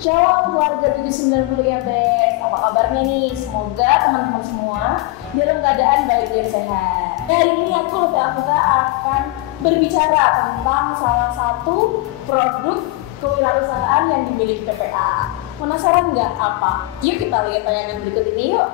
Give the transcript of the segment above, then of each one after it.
Shalom keluarga 790 ya Bes, apa kabarnya nih? Semoga teman-teman semua dalam keadaan baik dan sehat. Hari ini aku akan berbicara tentang salah satu produk kewirausahaan yang dimiliki PPA. Penasaran nggak apa? Yuk kita lihat tayangan berikut ini yuk.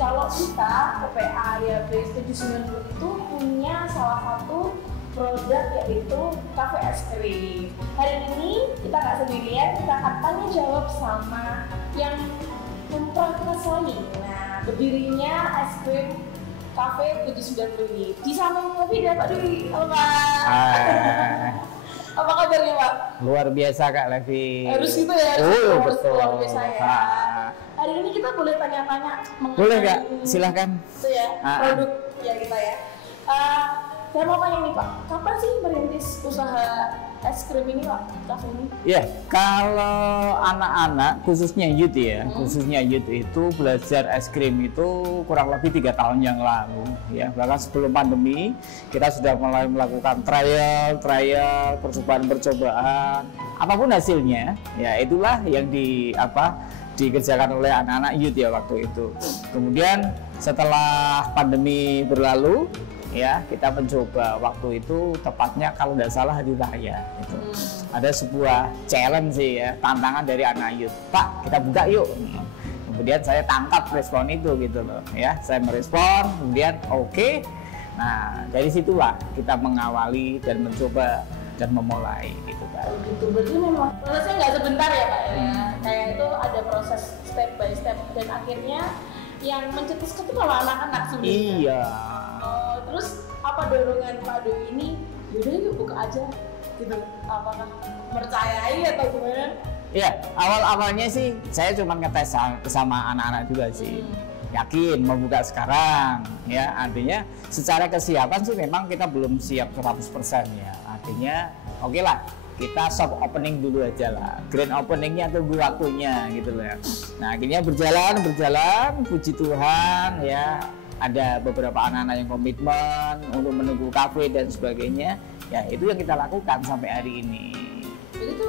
Kalau kita PPA ya B790 itu punya salah satu produk yaitu cafe es krim. Hari ini kita nggak sendirian, kita akan tanya jawab sama yang memprakarsai berdirinya es krim cafe 790 ini. Di samping lebih ada Pak Dwi. Halo Pak. Apa kabarnya Pak? Luar biasa Kak Levi. Harus gitu ya, harus luar biasa ya. Hari ini kita boleh tanya-tanya mengenai. Boleh Kak, silahkan. Itu ya, produk ya kita ya. Saya mau tanya nih Pak, kapan sih merintis usaha es krim ini Pak, cafe ini? Ya, kalau anak-anak khususnya youth ya, khususnya youth itu belajar es krim itu kurang lebih 3 tahun yang lalu ya. Bahkan sebelum pandemi kita sudah mulai melakukan trial, percobaan, apapun hasilnya ya itulah yang dikerjakan oleh anak-anak youth ya waktu itu. Kemudian setelah pandemi berlalu ya kita mencoba waktu itu tepatnya kalau tidak salah hari raya itu ada sebuah challenge sih ya, tantangan dari anak youth, Pak kita buka yuk. Kemudian saya tangkap respon itu gitu loh ya, saya merespon kemudian oke. Nah dari situlah kita mengawali dan mencoba dan memulai gitu kan. Gitu, berarti memang prosesnya nggak sebentar ya Pak ya. Kayak itu ada proses step by step dan akhirnya yang mencetuskan itu malah anak-anak sebenarnya. Iya. Terus apa dorongan Pak Dwi ini? Yaudah yuk buka aja gitu. Apakah percayai atau gimana? Ya awal-awalnya sih saya cuma ngetes sama anak-anak juga sih. Yakin mau buka sekarang ya, artinya secara kesiapan sih memang kita belum siap 100% ya, artinya oke lah kita soft opening dulu aja lah, grand openingnya tunggu waktunya gitu loh. Nah akhirnya berjalan puji Tuhan ya, ada beberapa anak-anak yang komitmen untuk menunggu kafe dan sebagainya ya, itu yang kita lakukan sampai hari ini. Jadi itu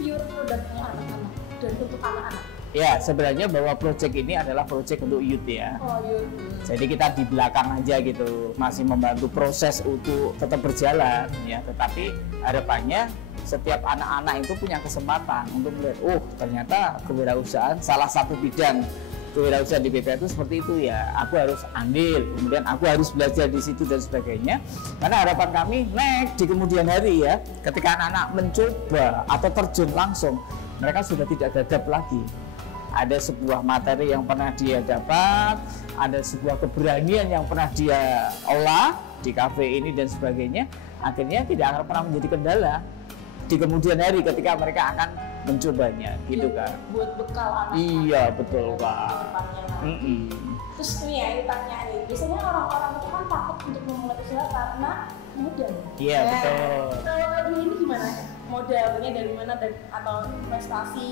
pure produknya anak-anak dan untuk anak-anak. Ya, sebenarnya bahwa project ini adalah project untuk youth ya. Oh, youth. Jadi kita di belakang aja gitu, masih membantu proses untuk tetap berjalan ya. Tetapi harapannya setiap anak-anak itu punya kesempatan untuk melihat, oh ternyata kewirausahaan salah satu bidang kewirausahaan di PPA itu seperti itu ya, aku harus andil, kemudian aku harus belajar di situ dan sebagainya. Karena harapan kami next di kemudian hari ya, ketika anak-anak mencoba atau terjun langsung, mereka sudah tidak gagap lagi. Ada sebuah materi yang pernah dia dapat, ada sebuah keberanian yang pernah dia olah di kafe ini dan sebagainya, akhirnya tidak akan pernah menjadi kendala di kemudian hari ketika mereka akan mencobanya, gitu kan. Buat bekal anak. Iya, betul Kak. Terus nih ya, ditanya nih, biasanya orang-orang itu kan takut untuk memulai usaha karena modal. Iya, betul. Kalau Kak Dwi ini gimana? Modalnya dari mana, atau investasi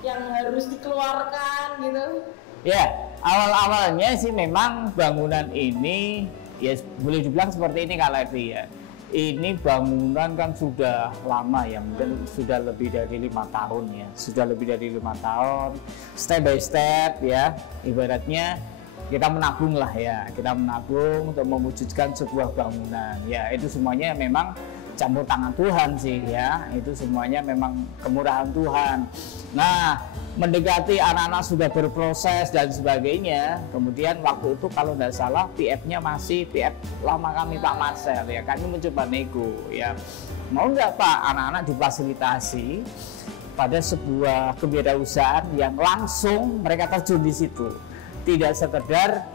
yang harus dikeluarkan gitu? Ya, awal-awalnya sih memang bangunan ini ya boleh dibilang seperti ini Kak Levi ya. Ini bangunan kan sudah lama ya, mungkin sudah lebih dari 5 tahun ya, sudah lebih dari 5 tahun. Step by step ya, ibaratnya kita menabung lah ya, kita menabung untuk mewujudkan sebuah bangunan. Ya itu semuanya memang campur tangan Tuhan sih ya, itu semuanya memang kemurahan Tuhan. Nah, mendekati anak-anak sudah berproses dan sebagainya, kemudian waktu itu kalau tidak salah PF-nya masih PF lama kami Pak Marcel ya, kami mencoba nego ya, mau nggak Pak anak-anak difasilitasi pada sebuah kewirausahaan yang langsung mereka terjun di situ, tidak sekedar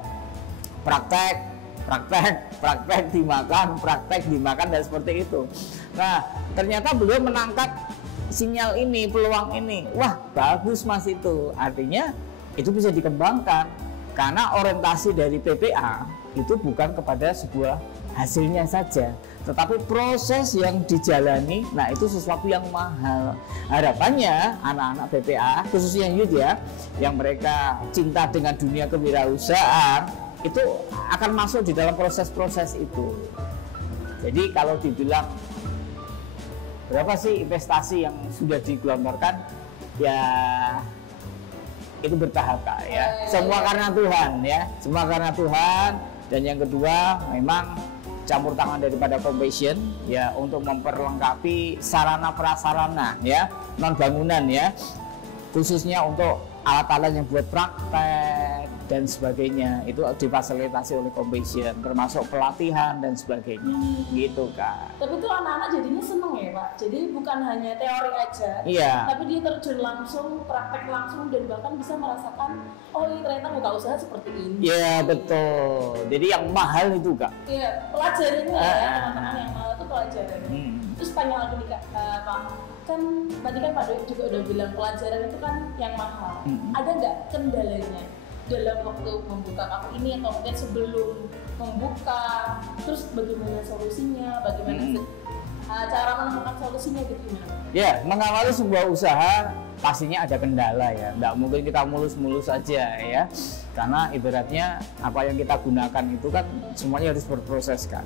praktek dimakan dan seperti itu. Nah ternyata beliau menangkap sinyal ini, peluang ini, wah bagus Mas, itu artinya itu bisa dikembangkan karena orientasi dari PPA itu bukan kepada sebuah hasilnya saja, tetapi proses yang dijalani. Nah itu sesuatu yang mahal. Harapannya anak-anak PPA khususnya youth ya, yang mereka cinta dengan dunia kewirausahaan itu akan masuk di dalam proses-proses itu. Jadi kalau dibilang berapa sih investasi yang sudah digelontorkan, ya itu bertahap Kak ya. Semua karena Tuhan ya, semua karena Tuhan. Dan yang kedua memang campur tangan daripada Compassion ya, untuk memperlengkapi sarana prasarana ya, non bangunan ya, khususnya untuk alat-alat yang buat praktek dan sebagainya, itu difasilitasi oleh Compassion, termasuk pelatihan dan sebagainya, gitu Kak. Tapi tuh anak-anak jadinya seneng ya Pak, jadi bukan hanya teori aja, tapi dia terjun langsung, praktek langsung, dan bahkan bisa merasakan, oh ini ternyata buka usaha seperti ini. Iya betul, jadi yang mahal itu Kak. Iya, pelajarannya ya, teman-teman yang mahal itu pelajarannya. Terus tanya lagi nih Kak, Pak, kan tadi kan Pak Dwi juga udah bilang pelajaran itu kan yang mahal. Ada nggak kendalanya dalam waktu membuka kafe ini, atau mungkin sebelum membuka? Terus bagaimana solusinya, bagaimana cara menemukan solusinya gitu gimana? Ya, mengawali sebuah usaha pastinya ada kendala ya, nggak mungkin kita mulus-mulus saja ya, karena ibaratnya apa yang kita gunakan itu kan semuanya harus berproses kan,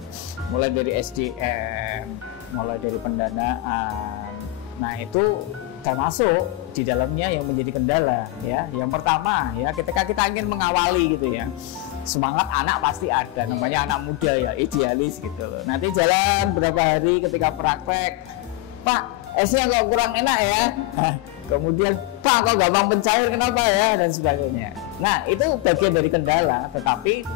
mulai dari SDM, mulai dari pendanaan. Nah itu termasuk di dalamnya yang menjadi kendala ya. Yang pertama ya, ketika kita ingin mengawali gitu ya, semangat anak pasti ada, namanya anak muda ya, idealis gitu loh. Nanti jalan berapa hari ketika praktek, Pak esnya kok kurang enak ya, kemudian Pak kok gampang pencair kenapa ya, dan sebagainya. Nah itu bagian dari kendala, tetapi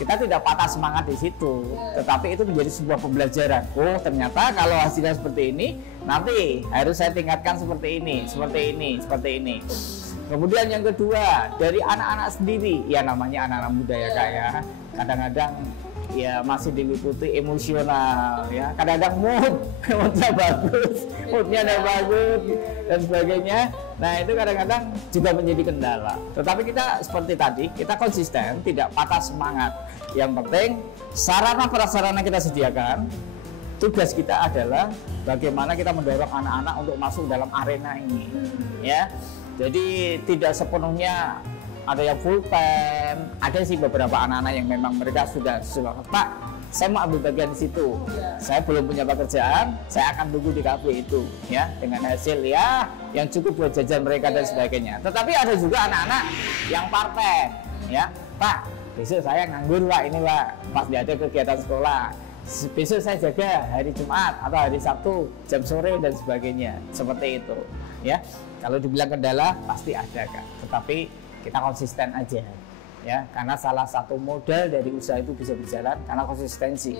kita tidak patah semangat di situ, tetapi itu menjadi sebuah pembelajaran. Oh ternyata kalau hasilnya seperti ini, nanti harus saya tingkatkan seperti ini, seperti ini, seperti ini. Kemudian yang kedua, dari anak-anak sendiri, ya namanya anak-anak muda ya Kak ya, kadang-kadang ya masih diliputi emosional ya, kadang-kadang moodnya bagus, moodnya ada bagus dan sebagainya. Nah itu kadang-kadang juga menjadi kendala, tetapi kita seperti tadi, kita konsisten, tidak patah semangat. Yang penting sarana prasarana kita sediakan. Tugas kita adalah bagaimana kita mendorong anak-anak untuk masuk dalam arena ini ya. Jadi tidak sepenuhnya ada yang full time, ada sih beberapa anak-anak yang memang mereka sudah Pak, saya mau ambil bagian di situ. Saya belum punya pekerjaan, saya akan tunggu di kafe itu ya, dengan hasil ya yang cukup buat jajan mereka dan sebagainya. Tetapi ada juga anak-anak yang part-time ya, Pak, besok saya nganggur Pak, ini Pak, pas ada kegiatan sekolah. Besok saya jaga hari Jumat atau hari Sabtu jam sore dan sebagainya, seperti itu ya. Kalau dibilang kendala pasti ada Kak, tetapi kita konsisten aja ya, karena salah satu modal dari usaha itu bisa berjalan karena konsistensi,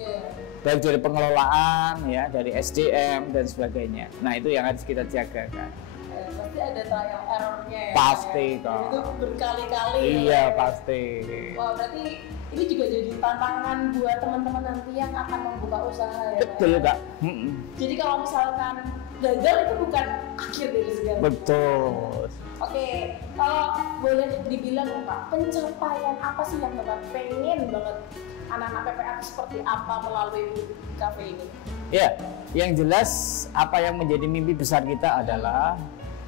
baik dari pengelolaan ya, dari SDM dan sebagainya. Nah itu yang harus kita jaga kan. Pasti ada trial errornya ya. Pasti kok. Itu berkali-kali. Iya pasti. Wah berarti ini juga jadi tantangan buat teman-teman nanti yang akan membuka usaha ya. Betul Kak. Jadi kalau misalkan gagal itu bukan akhir dari segala. Betul. Oke, kalau boleh dibilang Kak, pencapaian apa sih yang Bapak pengen banget anak-anak PPA seperti apa melalui kafe ini? Ya, yang jelas apa yang menjadi mimpi besar kita adalah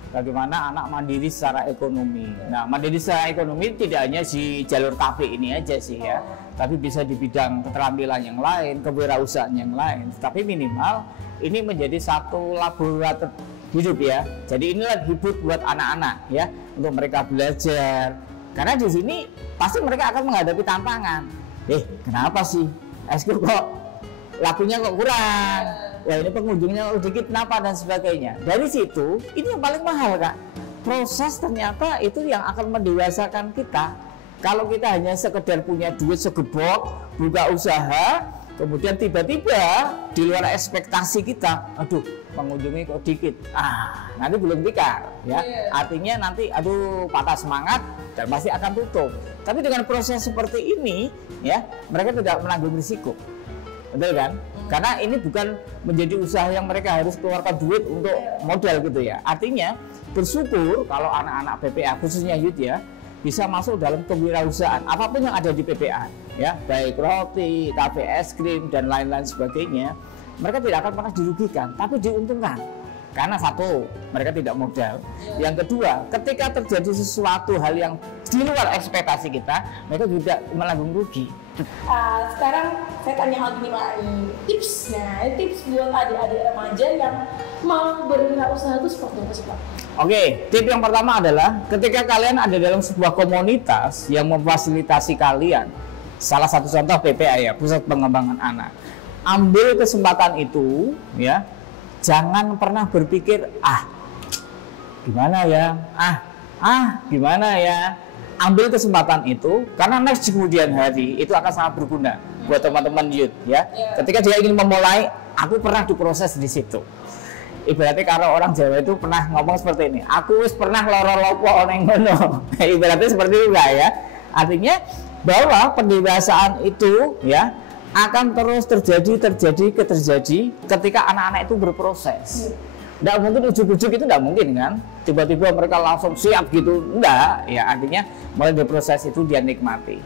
bagaimana anak mandiri secara ekonomi. Nah, mandiri secara ekonomi tidak hanya di jalur kafe ini aja sih ya, tapi bisa di bidang keterampilan yang lain, kewirausahaan yang lain. Tapi minimal ini menjadi satu laboratorium hidup ya. Jadi inilah hidup buat anak-anak ya, untuk mereka belajar. Karena di sini pasti mereka akan menghadapi tantangan. Kenapa sih eskul kok lakunya kok kurang? Ya ini pengunjungnya sedikit kenapa dan sebagainya. Dari situ ini yang paling mahal Kak. Proses ternyata itu yang akan mendewasakan kita. Kalau kita hanya sekedar punya duit segebok, buka usaha, kemudian tiba-tiba di luar ekspektasi kita, aduh pengunjungnya kok dikit, nanti belum tikar ya. Artinya nanti aduh patah semangat dan pasti akan tutup. Tapi dengan proses seperti ini ya, mereka tidak menanggung risiko, betul kan? Karena ini bukan menjadi usaha yang mereka harus keluarkan duit untuk modal gitu ya. Artinya bersyukur kalau anak-anak PPA khususnya youth ya bisa masuk dalam kewirausahaan apapun yang ada di PPA ya, baik roti, kafe es krim dan lain-lain sebagainya. Mereka tidak akan pernah dirugikan, tapi diuntungkan. Karena satu, mereka tidak modal. Yang kedua, ketika terjadi sesuatu hal yang di luar ekspektasi kita, mereka tidak menanggung rugi. Sekarang saya tanya lagi nih Pak, tipsnya, tips buat adik-adik remaja yang mau berwirausaha itu seperti apa sih Pak? Oke, tip yang pertama adalah ketika kalian ada dalam sebuah komunitas yang memfasilitasi kalian, salah satu contoh PPA ya, Pusat Pengembangan Anak. Ambil kesempatan itu ya, jangan pernah berpikir gimana ya, gimana ya. Ambil kesempatan itu karena next di kemudian hari itu akan sangat berguna buat teman-teman youth ya. Ketika dia ingin memulai, aku pernah diproses di situ. Ibaratnya kalau orang Jawa itu pernah ngomong seperti ini, aku pernah loro-lopo oneng ngono. Ibaratnya seperti itu ya. Artinya bahwa pendewasaan itu ya akan terus terjadi ketika anak-anak itu berproses. Tidak mungkin ujuk-ujuk itu tidak mungkin kan, tiba-tiba mereka langsung siap gitu, enggak ya. Artinya mulai dari proses itu dia nikmati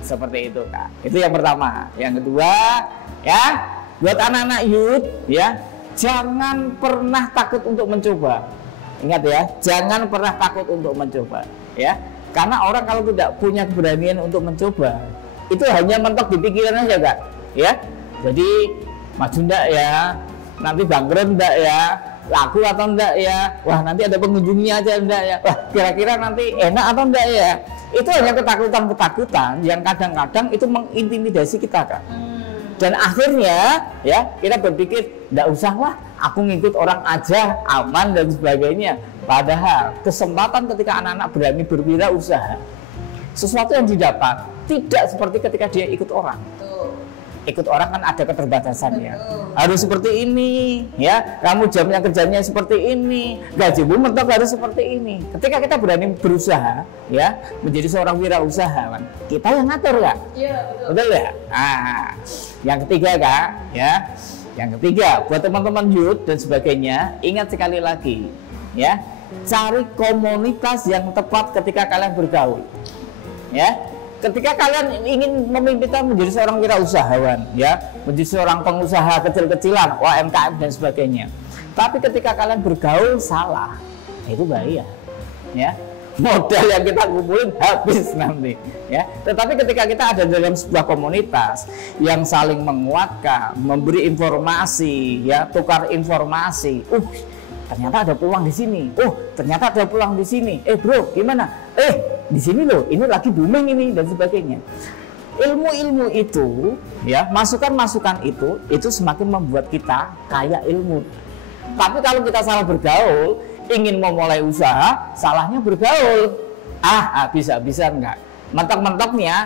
seperti itu Kak. Itu yang pertama. Yang kedua ya, buat anak-anak youth ya, jangan pernah takut untuk mencoba. Ingat ya, jangan pernah takut untuk mencoba ya, karena orang kalau tidak punya keberanian untuk mencoba itu hanya mentok di pikiran aja Kak ya. Jadi maju enggak ya, nanti bangkrut enggak ya, laku atau enggak ya, wah nanti ada pengunjungnya aja enggak ya, wah kira-kira nanti enak atau enggak ya. Itu hanya ketakutan-ketakutan yang kadang-kadang itu mengintimidasi kita Kak. Dan akhirnya ya kita berpikir enggak usah lah, aku ngikut orang aja, aman dan sebagainya. Padahal kesempatan ketika anak-anak berani berwirausaha, sesuatu yang didapat tidak seperti ketika dia ikut orang. Ikut orang kan ada keterbatasannya. Harus seperti ini ya, kamu jamnya kerjanya seperti ini, gajimu mentok harus seperti ini. Ketika kita berani berusaha ya, menjadi seorang wirausahawan, kita yang ngatur Kak. Iya, betul ya. Yang ketiga Kak ya, yang ketiga buat teman-teman youth dan sebagainya, ingat sekali lagi ya, cari komunitas yang tepat ketika kalian bergaul ya. Ketika kalian ingin memimpikan menjadi seorang wirausahawan ya, menjadi seorang pengusaha kecil-kecilan, UMKM dan sebagainya. Tapi ketika kalian bergaul salah, itu bahaya ya. Modal yang kita kumpulin habis nanti ya. Tetapi ketika kita ada dalam sebuah komunitas yang saling menguatkan, memberi informasi ya, tukar informasi. Ternyata ada peluang di sini. Ternyata ada peluang di sini. Bro, gimana? Di sini loh, ini lagi booming ini dan sebagainya. Ilmu-ilmu itu, ya, masukan-masukan itu semakin membuat kita kaya ilmu. Tapi kalau kita salah bergaul, ingin memulai usaha, salahnya bergaul. bisa enggak. Mentok-mentok nih ya,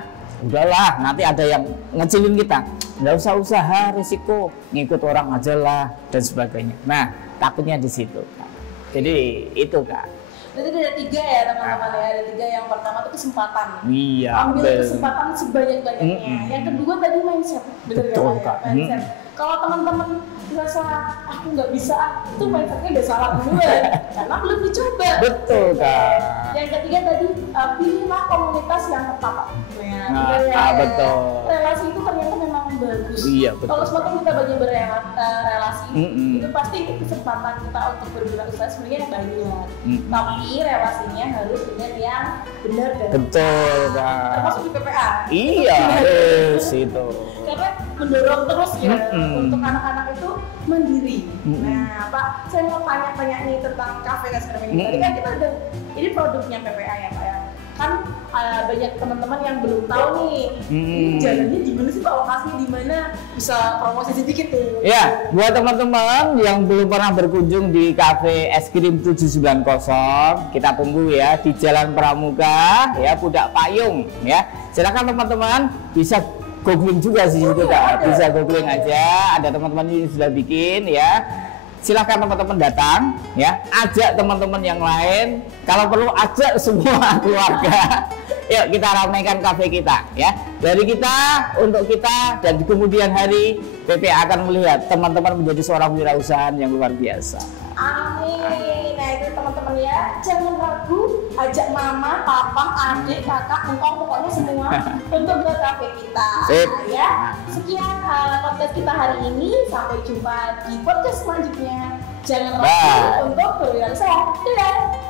udahlah nanti ada yang ngecilin kita. Nggak usah usaha, risiko, ngikut orang aja lah dan sebagainya. Nah, takutnya di situ, Kak. Jadi itu, Kak. Berarti ada 3 ya teman-teman ya. Ada 3. Yang pertama tuh kesempatan. Iya. Ambil kesempatan sebanyak-banyaknya. Yang kedua tadi mindset. Bener Betul, ya, Kak. mindset. Kalau teman-teman merasa aku nggak bisa, itu mindsetnya udah salah duluan karena belum dicoba. Betul, Kak. Yang ketiga tadi pilihlah komunitas yang tepat. Betul. Relasi itu ternyata memang bagus. Iya, betul. Kalau semakin kita banyak berrelasi, itu pasti kesempatan kita untuk berwirausaha sebenarnya banyak. Tapi relasinya harus dengan yang benar dan betul, Kak. termasuk di PPA. Iya, itu. Karena mendorong terus ya untuk anak-anak itu mandiri. Nah, Pak, saya mau tanya-tanya nih tentang kafe Eskrem ini. Tadi kan kita ada, ini produknya PPA ya, Pak ya. Kan banyak teman-teman yang belum tahu nih, ini jalannya gimana sih Pak, lokasinya di mana, bisa promosi sedikit nih. Ya, buat teman-teman yang belum pernah berkunjung di Cafe Es Krim 790, kita tunggu ya di Jalan Pramuka, ya Pudak Payung, ya. Silakan teman-teman bisa googling juga sih itu, Kak. Bisa googling aja, ada teman-teman yang sudah bikin ya. Silahkan teman-teman datang ya, ajak teman-teman yang lain, kalau perlu ajak semua keluarga. Yuk kita ramaikan kafe kita ya. Dari kita, untuk kita, dan di kemudian hari PPA akan melihat teman-teman menjadi seorang wirausahaan yang luar biasa. Amin. Nah itu teman-teman ya, jangan ragu, ajak mama, papa, adik, kakak, engkau, pokoknya semua untuk ke kafe kita. Sip. Ya. Sekian podcast kita hari ini, sampai jumpa di podcast selanjutnya. Jangan ragu untuk berwirausaha. Dadah.